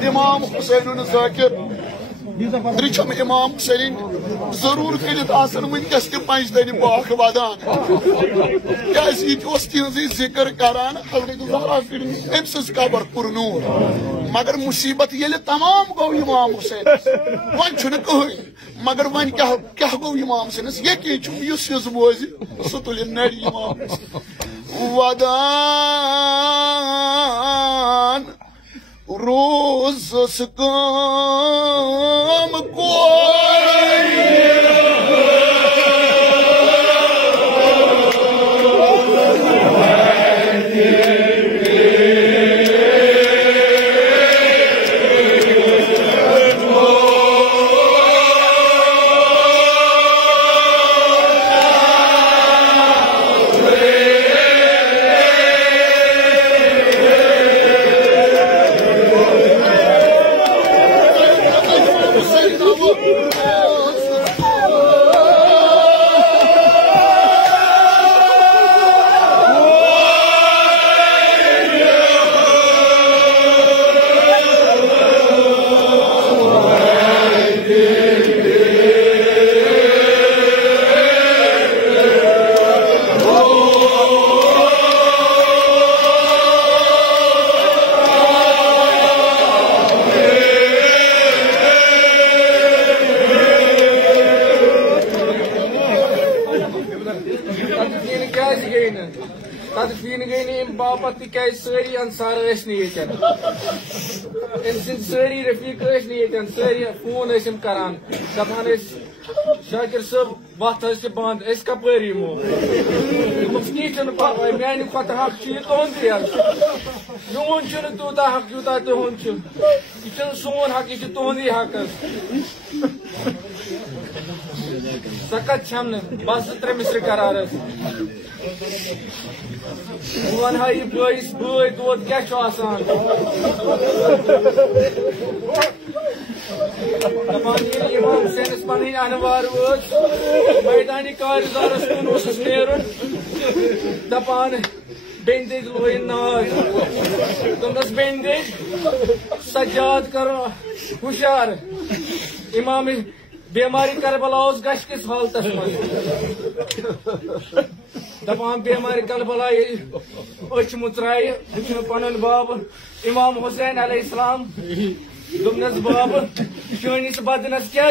इमाम हुसैन ज़ाकिर रिचम इमाम हुसैन जरूर करित वनकस पंचतन बाख वदान क्या जिक्र करान अम सज कबर पुरनूर मगर मुसीबत ये तमाम गो इमाम हुसैन वन कहीं मगर वन क्या गो इमाम हुसैन ये बोज सह तुल नर इमाम वदान रोज काम को तदफीन गई नी बापत तिकाज सारी अंसार ये सारी रफीक ये सारी फोन करान दपान शाकिर साहब वत बंद कपर यमो मान खुद हक तुंद यून तूता हक यूता तुंद यह सोन हक यह तुंद हक सकत छम बस 3 मिसर करार वन हा यह बस बय दोद क्या दपान इमाम हुसैन पन अनवार मैदान कारदारस कुन नेरुन दपान बेन दे लोन नाग दोपस बेन दे सजाद करो हुशार इमाम बेमारी करबला गश किस हालतस मज दपान बेमारी करबला अच मुत्राय पन बाब इमाम हुसैन अलैहिस्सलाम दोपनस बाब चनिस बदनस क्या